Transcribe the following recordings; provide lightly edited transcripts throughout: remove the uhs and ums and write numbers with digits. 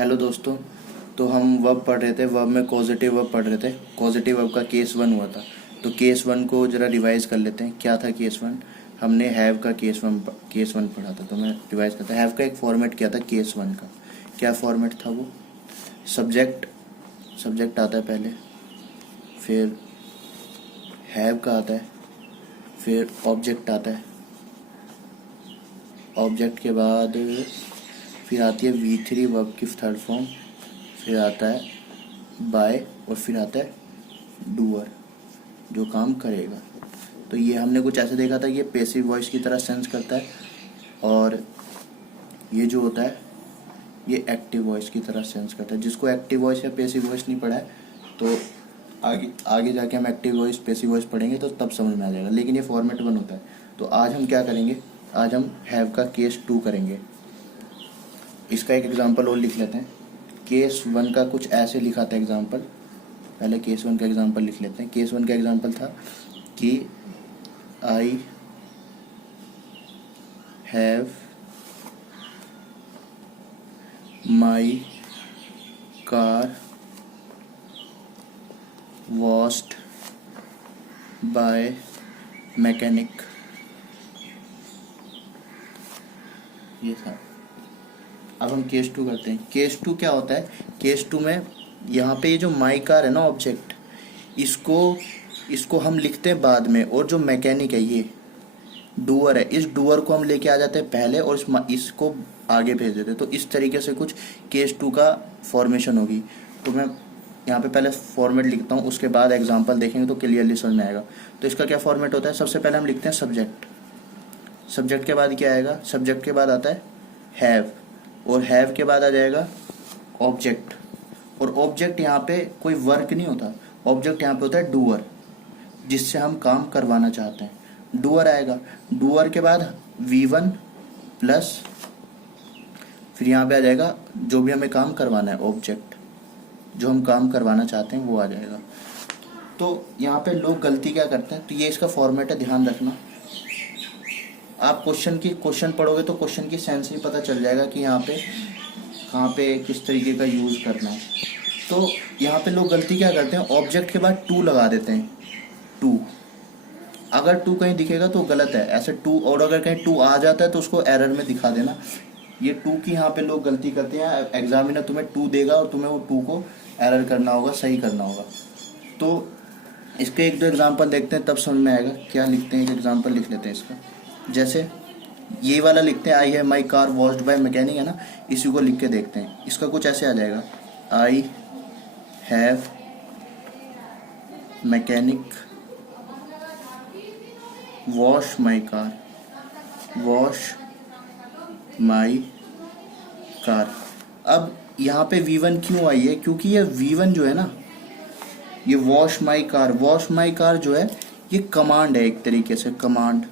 Hello दोस्तों। तो हम वर्ब पढ़ रहे थे, वर्ब में कॉजेटिव वर्ब पढ़ रहे थे। कॉजेटिव वर्ब का केस वन हुआ था, तो केस वन को जरा रिवाइज कर लेते हैं। क्या था केस वन? हमने हैव का केस वन पढ़ा था, तो मैं रिवाइज करता हैव का एक फॉर्मेट किया था केस वन का। क्या फॉर्मेट था वो? सब्जेक्ट आता है पहले, फिर हैव का आता है, फिर ऑब्जेक्ट आता है, ऑब्जेक्ट के बाद फिर आती है V3 वर्ब की थर्ड फॉर्म, फिर आता है बाय, और फिर आता है डूअर जो काम करेगा। तो ये हमने कुछ ऐसे देखा था कि ये पैसिव वॉइस की तरह सेंस करता है, और ये जो होता है ये एक्टिव वॉइस की तरह सेंस करता है। जिसको एक्टिव वॉइस या पैसिव वॉइस नहीं पढ़ा है तो आगे जाके हम एक्टिव वॉइस पैसिव वॉइस पढ़ेंगे तो तब समझ में आ जाएगा, लेकिन ये फॉर्मेट वन होता है। तो आज हम क्या करेंगे? आज हम हैव का केस टू करेंगे। इसका एक एग्जांपल और लिख लेते हैं। केस वन का कुछ ऐसे लिखा था एग्जांपल। पहले केस वन का एग्जांपल लिख लेते हैं। केस वन का एग्जांपल था कि I have my car washed bye mechanic. ये था। अब हम केस टू करते हैं। केस टू क्या होता है? केस टू में यहाँ पे ये जो माई कार है ना ऑब्जेक्ट, इसको हम लिखते हैं बाद में, और जो मैकेनिक है ये डूअर है, इस डूअर को हम लेके आ जाते हैं पहले और इसको आगे भेज देते हैं। तो इस तरीके से कुछ केस टू का फॉर्मेशन होगी। तो मैं यहाँ पे पहले फॉर्मेट लिखता हूँ, उसके बाद एग्जाम्पल देखेंगे तो क्लियरली समझ में आएगा। तो इसका क्या फॉर्मेट होता है? सबसे पहले हम लिखते हैं सब्जेक्ट के बाद क्या आएगा? सब्जेक्ट के बाद आता है हैव, और हैव के बाद आ जाएगा ऑब्जेक्ट। और ऑब्जेक्ट यहाँ पे कोई वर्क नहीं होता, ऑब्जेक्ट यहाँ पे होता है डूअर, जिससे हम काम करवाना चाहते हैं। डूअर आएगा, डूअर के बाद V1 प्लस फिर यहाँ पे आ जाएगा जो भी हमें काम करवाना है, ऑब्जेक्ट जो हम काम करवाना चाहते हैं वो आ जाएगा। तो यहाँ पे लोग गलती क्या करते हैं, तो ये इसका फॉर्मेट है, ध्यान रखना। आप क्वेश्चन पढ़ोगे तो क्वेश्चन की सेंस ही पता चल जाएगा कि यहाँ पे कहाँ पे किस तरीके का यूज़ करना है। तो यहाँ पे लोग गलती क्या करते हैं, ऑब्जेक्ट के बाद टू लगा देते हैं। टू, अगर टू कहीं दिखेगा तो गलत है ऐसे टू, और अगर कहीं टू आ जाता है तो उसको एरर में दिखा देना। ये टू की यहाँ पे लोग गलती करते हैं। एग्जामिनर तुम्हें टू देगा और तुम्हें वो टू को एरर करना होगा, सही करना होगा। तो इसके एक दो एग्जाम्पल देखते हैं, तब समझ में आएगा। क्या लिखते हैं? एक एग्जाम्पल लिख लेते हैं इसका। जैसे ये वाला लिखते हैं, I have my car washed bye mechanic, है ना। इसी को लिख के देखते हैं। इसका कुछ ऐसे आ जाएगा, I have mechanic wash my car. अब यहाँ पे V1 क्यों आई है? क्योंकि ये V1 जो है ना, ये वॉश माई कार जो है ये कमांड है, एक तरीके से command.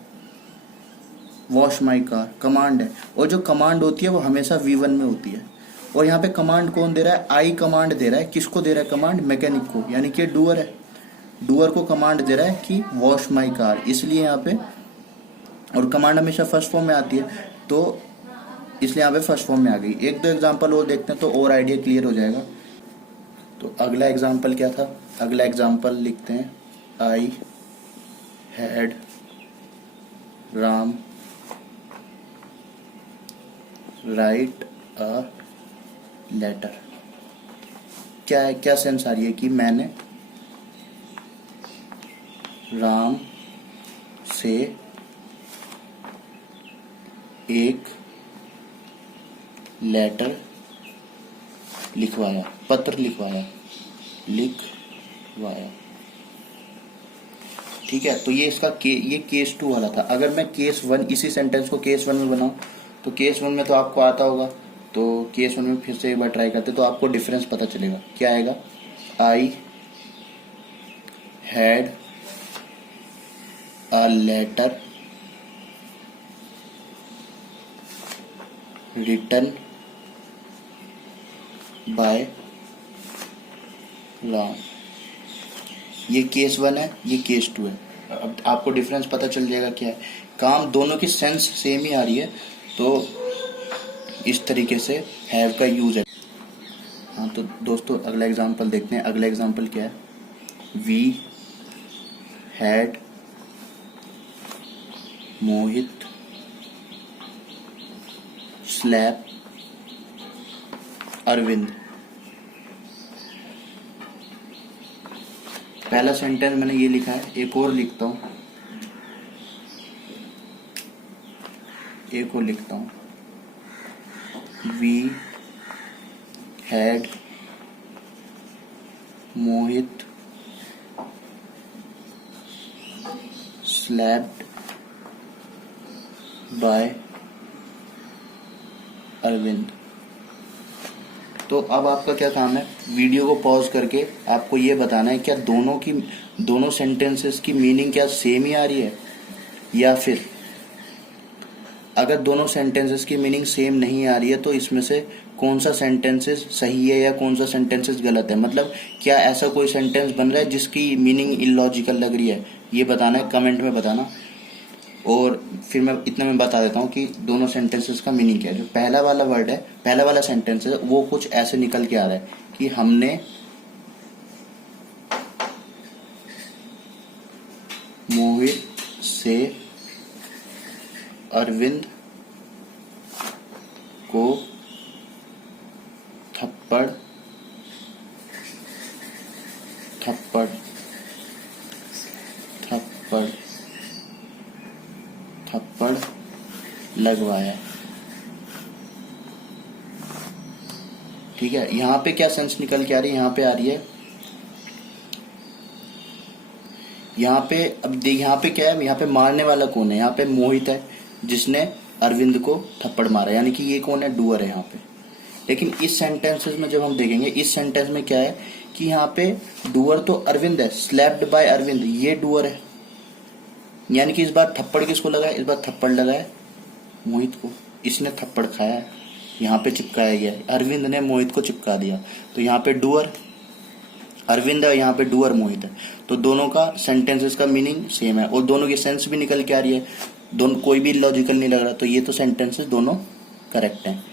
Wash my car command है, और जो कमांड होती है वो हमेशा V1 में होती है। और यहाँ पे कमांड कौन दे रहा है? आई कमांड दे रहा है। किसको दे रहा है कमांड? मैकेनिक को, यानी कि डूअर है। डूअर को कमांड दे रहा है कि वॉश माई कार, इसलिए यहाँ पे, और कमांड हमेशा फर्स्ट फॉर्म में आती है तो इसलिए यहाँ पे फर्स्ट फॉर्म में आ गई। एक दो एग्जाम्पल और देखते हैं तो और आइडिया क्लियर हो जाएगा। तो अगला एग्जाम्पल क्या था? अगला एग्जाम्पल लिखते हैं, I had Ram write a letter. क्या है, क्या सेंस आ रही है कि मैंने राम से एक लेटर लिखवाया, पत्र लिखवाया। ठीक है। तो ये इसका ये केस टू वाला था। अगर मैं केस वन, इसी सेंटेंस को केस वन में बनाऊं तो केस वन में तो आपको आता होगा, तो केस वन में फिर से एक बार ट्राई करते तो आपको डिफरेंस पता चलेगा। क्या आएगा? I had a letter written by Ram. ये केस वन है, ये केस टू है। अब आपको डिफरेंस पता चल जाएगा क्या है। काम दोनों की सेंस सेम ही आ रही है, तो इस तरीके से हैव का यूज है। हाँ तो दोस्तों अगला एग्जांपल देखते हैं। अगला एग्जांपल क्या है? We had Mohit slap Arvind. पहला सेंटेंस मैंने ये लिखा है, एक और लिखता हूँ, we had Mohit slapped by Arvind. तो अब आपका क्या काम है, वीडियो को पॉज करके आपको ये बताना है क्या दोनों सेंटेंसेस की मीनिंग क्या सेम ही आ रही है, या फिर अगर दोनों सेंटेंसेस की मीनिंग सेम नहीं आ रही है तो इसमें से कौन सा सेंटेंसेस सही है या कौन सा सेंटेंसेस गलत है। मतलब क्या ऐसा कोई सेंटेंस बन रहा है जिसकी मीनिंग इलॉजिकल लग रही है, ये बताना है, कमेंट में बताना। और फिर मैं इतना में बता देता हूँ कि दोनों सेंटेंसेस का मीनिंग क्या है। जो पहला वाला वर्ड है, पहला वाला सेंटेंस है, वो कुछ ऐसे निकल के आ रहा है कि हमने मोहित से अरविंद को थप्पड़ लगवाया। ठीक है, यहाँ पे क्या सेंस निकल के आ रही है, यहाँ पे आ रही है, यहाँ पे अब देख, यहाँ पे क्या है, यहाँ पे मारने वाला कौन है, यहाँ पे मोहित है जिसने अरविंद को थप्पड़ मारा, यानी कि ये कौन है, डूअर है यहाँ पे। लेकिन इस सेंटेंसेस में जब हम देखेंगे, इस सेंटेंस में क्या है कि यहाँ पे डूअर तो अरविंद है, स्लैप्ड बाय अरविंद, ये डूअर है, यानी कि इस बार थप्पड़ किसको लगा है, इस बार थप्पड़ लगा है मोहित को, इसने थप्पड़ खाया है, यहाँ पे चिपकाया गया है, अरविंद ने मोहित को चिपका दिया, तो यहाँ पे डूअर अरविंद है, यहाँ पे डूअर मोहित है। तो दोनों का सेंटेंसेस का मीनिंग सेम है और दोनों की सेंस भी निकल के आ रही है, दोनों कोई भी लॉजिकल नहीं लग रहा, तो ये तो सेंटेंसेस दोनों करेक्ट हैं।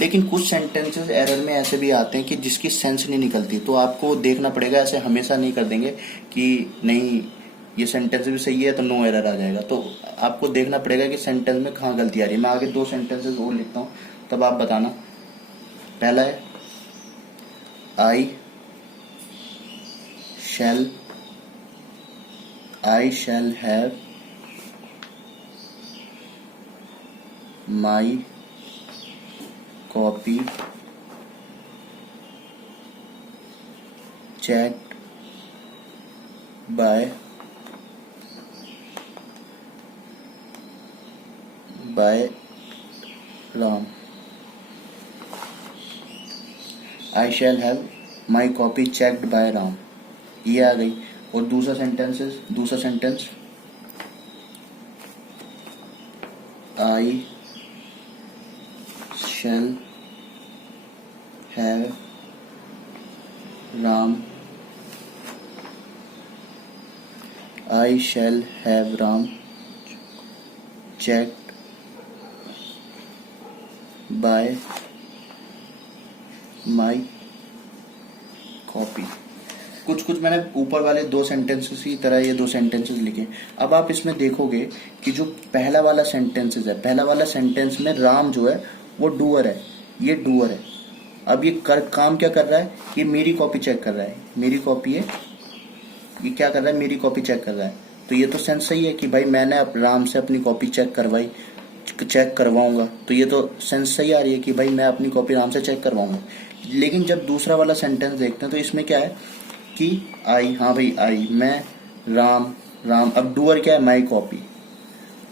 लेकिन कुछ सेंटेंसेस एरर में ऐसे भी आते हैं कि जिसकी सेंस नहीं निकलती, तो आपको देखना पड़ेगा, ऐसे हमेशा नहीं कर देंगे कि नहीं ये सेंटेंस भी सही है तो नो एरर आ जाएगा। तो आपको देखना पड़ेगा कि सेंटेंस में कहाँ गलती आ रही है। मैं आगे दो सेंटेंसेस और लिखता हूँ, तब आप बताना। पहला है I shall have my copy checked by Ram. I shall have my copy checked by Ram, ये आ गई। और दूसरा sentence I shall have Ram checked by my copy। कुछ मैंने ऊपर वाले दो सेंटेंसेस की तरह ये दो सेंटेंसेस लिखे। अब आप इसमें देखोगे कि जो पहला वाला सेंटेंसेस है, पहला वाला सेंटेंस में राम जो है वो डूअर है, ये डूअर है। अब ये काम क्या कर रहा है, ये मेरी कॉपी चेक कर रहा है, मेरी कॉपी है, ये क्या कर रहा है, मेरी कॉपी चेक कर रहा है। तो ये तो सेंस सही है कि भाई मैंने राम से अपनी कॉपी चेक करवाऊंगा, तो ये तो सेंस सही आ रही है कि भाई मैं अपनी कॉपी राम से चेक करवाऊंगा। लेकिन जब दूसरा वाला सेंटेंस देखते हैं तो इसमें क्या है कि आई, हाँ भाई आई, मैं राम, अब डूअर क्या है, माई कॉपी।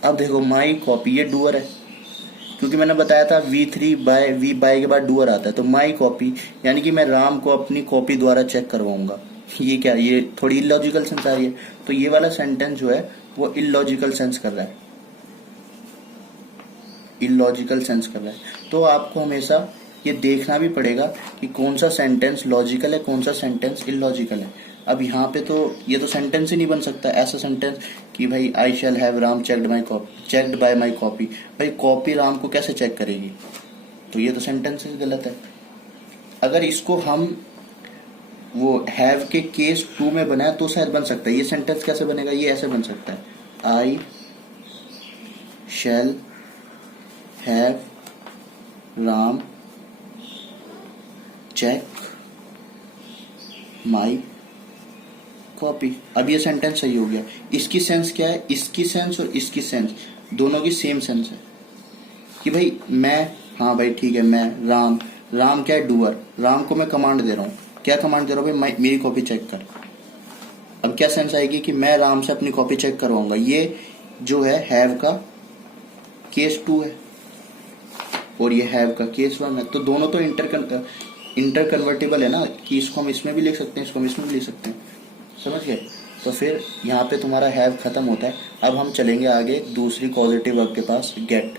अब देखो माई कॉपी, ये डूअर है क्योंकि मैंने बताया था V3 बाय के बाद डूअर आता है, तो माई कॉपी यानी कि मैं राम को अपनी कॉपी द्वारा चेक करवाऊंगा। ये क्या, ये थोड़ी इलॉजिकल सेंस आ रही है। तो ये वाला सेंटेंस जो है वो इलॉजिकल सेंस कर रहा है, तो आपको हमेशा ये देखना भी पड़ेगा कि कौन सा सेंटेंस लॉजिकल है, कौन सा सेंटेंस इलॉजिकल है। अब यहाँ पे तो ये तो सेंटेंस ही नहीं बन सकता ऐसा सेंटेंस कि भाई I shall have Ram checked by my copy. भाई कॉपी राम को कैसे चेक करेगी, तो ये तो सेंटेंस ही गलत है। अगर इसको हम वो हैव के केस 2 में बनाए तो शायद बन सकता है। ये सेंटेंस कैसे बनेगा, ये ऐसे बन सकता है, I shall have Ram check my copy. अब ये सेंटेंस सही हो गया। इसकी सेंस क्या है, इसकी सेंस और इसकी सेंस दोनों की सेम सेंस है कि भाई मैं, हाँ भाई ठीक है, मैं राम, राम क्या है, डूअर, राम को मैं कमांड दे रहा हूँ। क्या कमांड दे रहा हूँ भाई, मेरी कॉपी चेक कर। अब क्या सेंस आएगी कि मैं राम से अपनी कॉपी चेक करवाऊंगा। ये जो है हैव का केस 2 है और ये हैव का केस 1 है। तो दोनों तो इंटर कन्वर्टेबल है ना, कि इसको हम इसमें भी लिख सकते हैं, इसको हम इसमें भी लिख सकते हैं। समझ गए। तो फिर यहाँ पे तुम्हारा हैव खत्म होता है। अब हम चलेंगे आगे दूसरी कॉजेटिव वर्ब के पास, गेट।